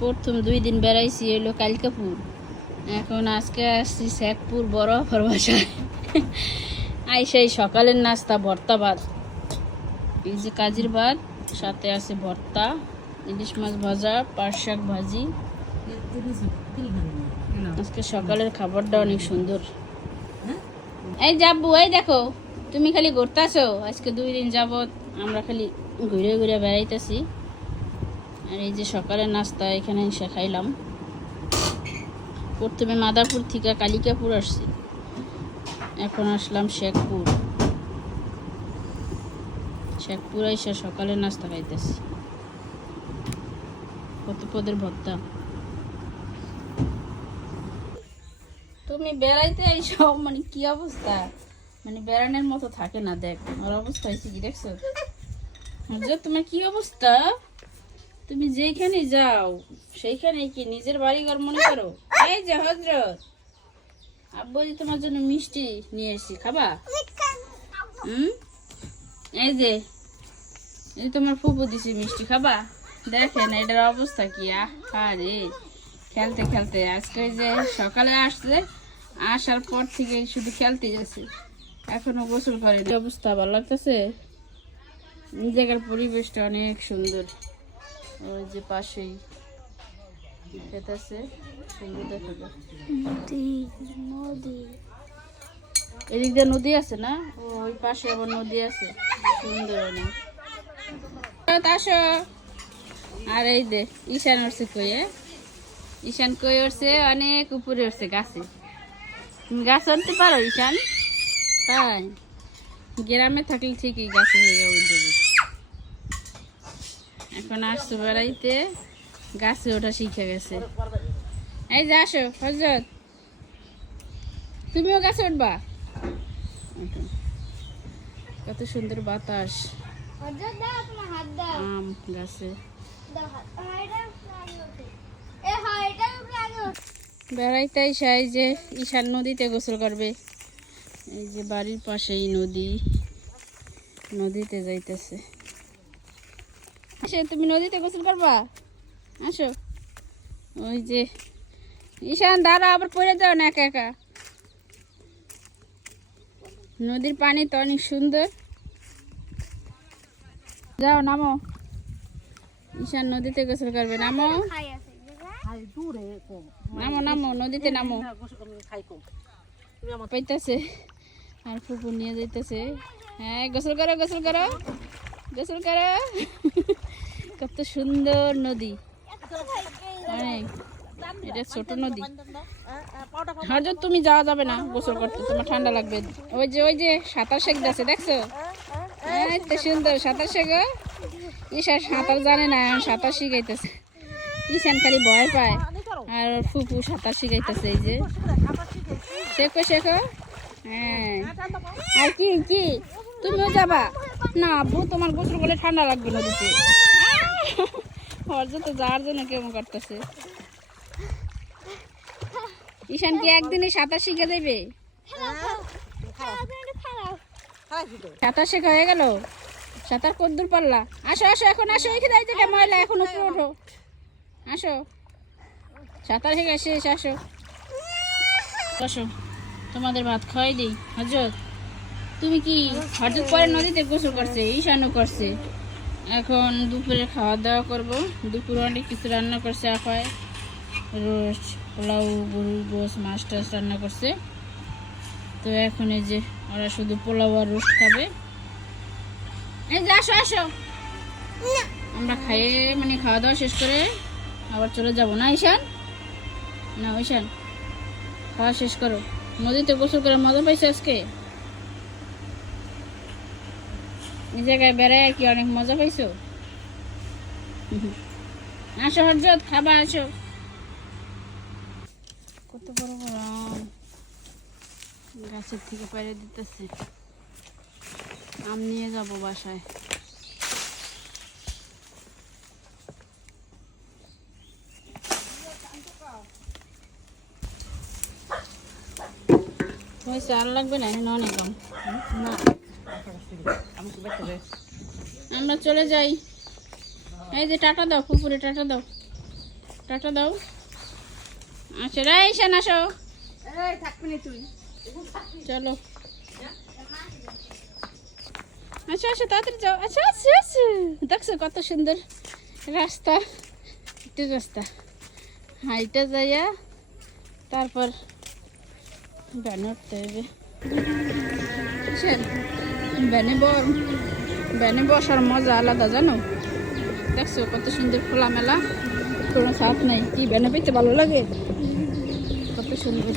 প্রথম 2 দিন বেড়াইছি হলো কালকাপুর, এখন আজকে আসছি শেখপুর বড় আপার বাসায়। আইসাই সকালের নাস্তা ভর্তা ভাত, এই যে কাজির ভাত, সাথে আছে ভর্তা, ইলিশ মাছ ভাজা, পাট শাক ভাজি। আজকে সকালের খাবারটা অনেক সুন্দর। এই যাবো, এই দেখো তুমি খালি ঘুরতেছো। আজকে 2 দিন যাবত আমরা খালি ঘুরে ঘুরে বেড়াইতেছি। আর এই যে সকালের নাস্তা এখানে এসে খাইলাম। প্রথমে মাদারপুর থেকে কালিকাপুর আসছি, এখন আসলাম শেখপুর। শেখপুর এসে সকালের নাস্তা খাইতেছি। কত পদের ভর্তা। তুমি বেড়াইতে এইসব মানে কি অবস্থা, মানে বেড়ানোর মতো থাকে না। দেখ ওর অবস্থা হয়েছে কি, দেখছো? তোমার কি অবস্থা? তুমি যেখানে যাও সেইখানে কি নিজের বাড়িঘর মনে করো? এই যে হজরত, আব্বু তোমার জন্য মিষ্টি নিয়ে এসেছি, খাবা? এই যে তোমার ফুপু দিছি মিষ্টি, খাবা? দেখেন এটার অবস্থা কি। আরে খেলতে খেলতে আজকে যে সকালে আসছে, আসার পর থেকে শুধু খেলতে গেছে, এখনো গোসল করে। অবস্থা ভালো লাগতেছে। এই জায়গার পরিবেশটা অনেক সুন্দর। ওই যে পাশেই ক্ষেত আছে, সুন্দর দেখা যায়। এদিক দিয়ে নদী আছে না, ওই পাশে আবার নদী আছে, সুন্দর অনেক। আসো। আর এই যে ঈশান উঠছে কয়ে, ঈশান কয়ে উঠছে অনেক উপরে উঠছে গাছে। তুমি গাছ উঠতে পারো ঈশান? তাই গ্রামে থাকলে ঠিকই গাছে হয়ে যাবে। এখন আসছো বেড়াইতে, গাছে ওঠা শিখে গেছে। এই যে আসো হজরত, তুমিও গাছে উঠবা। কত সুন্দর বাতাস, আম গাছে। বেড়াইতে চাই যে ঈশান নদীতে গোসল করবে। এই যে বাড়ির পাশেই নদী, নদীতে যাইতেছে। আসো, তুমি নদীতে গোসল করবা? আসো। ওই যে ঈশান দাঁড়া, আবার পড়ে যাও না একা একা। নদীর পানি তো অনেক সুন্দর। যাও নামো, ঈশান নদীতে গোসল করবে। নামো নামো নামো, নদীতে নামো। পাইতেছে আর ফুপু নিয়ে যাইতেছে। হ্যাঁ গোসল করো গোসল করো গোসল করো। কত সুন্দর নদী, অনেক। এটা ছোট নদী। হজরত তুমি যাওয়া যাবে না গোসল করতে, তোমার ঠান্ডা লাগবে। ওই যে সাঁতার শেখতেছে, দেখছো? এত সুন্দর সাঁতার শেখো। ঈশান সাঁতার জানে না, সাঁতার শিখাইতেছে। ঈশান খালি ভয় পায়, আর ফুপু সাঁতার শিখাইতেছে। এই যে শেখো শেখো। হ্যাঁ, আর কি কি তুমিও যাবা না? আব্বু তোমার গোসল করলে ঠান্ডা লাগবে নদীতে। হজরত যাওয়ার জন্য কেমন করতেছে। ঈশান কি একদিনে সাঁতার শিখে দেবে? সাঁতার শেখা হয়ে গেল? সাঁতার কতদূর পারলা? আসো আসো, এখন আসো। এখানে এই জায়গায় ময়লা, এখন উপরে ওঠো। আসো, সাঁতার শেখা শেষ। আসো আসো, তোমাদের ভাত খাওয়াই দিই। হজরত তুমি কি? হজরত পরে নদীতে গোসল করছে, ঈশানও করছে। এখন দুপুরে খাওয়া দাওয়া করবো। দুপুরে অনেক কিছু রান্না করছে আপায়, রোস্ট, পোলাও, গরুর গোস, মাছ টাছ রান্না করছে। তো এখন এই যে ওরা শুধু পোলাও আর রোস্ট খাবে। এই যে আসো আসো, আমরা খাইয়ে মানে খাওয়া দাওয়া শেষ করে আবার চলে যাব না ঈশান? না ঈশান, খাওয়া শেষ করো। নদীতে গোসল করে মজা পাইছে আজকে? এই জায়গায় বেড়ায় কি অনেক মজা পাইছো? আসো হজরত, খাবা আসো। কত বড় বড় আম গাছের থেকে পেড়ে দিতেছে। আম নিয়ে যাব বাসায়। হয়েছে, আর লাগবে না, এখানে অনেক আম। আমরা চলে যাই। এই যে টাটা দাও, পুকুরে টাটা দাও। টাটা দাও। আচ্ছা রে ঈশান আসো। চলো আচ্ছা আচ্ছা তাড়াতাড়ি যাও। আচ্ছা আচ্ছা আচ্ছা দেখছো কত সুন্দর রাস্তা, একটু রাস্তা হাইটা যাইয়া তারপর ভ্যানে উঠতে হবে। ভ্যানে বসার মজা আলাদা জানো। দেখছো কত সুন্দর খোলামেলা, কোনো চাপ নাই। কি ভ্যানে পেতে ভালো লাগে, কত সুন্দর।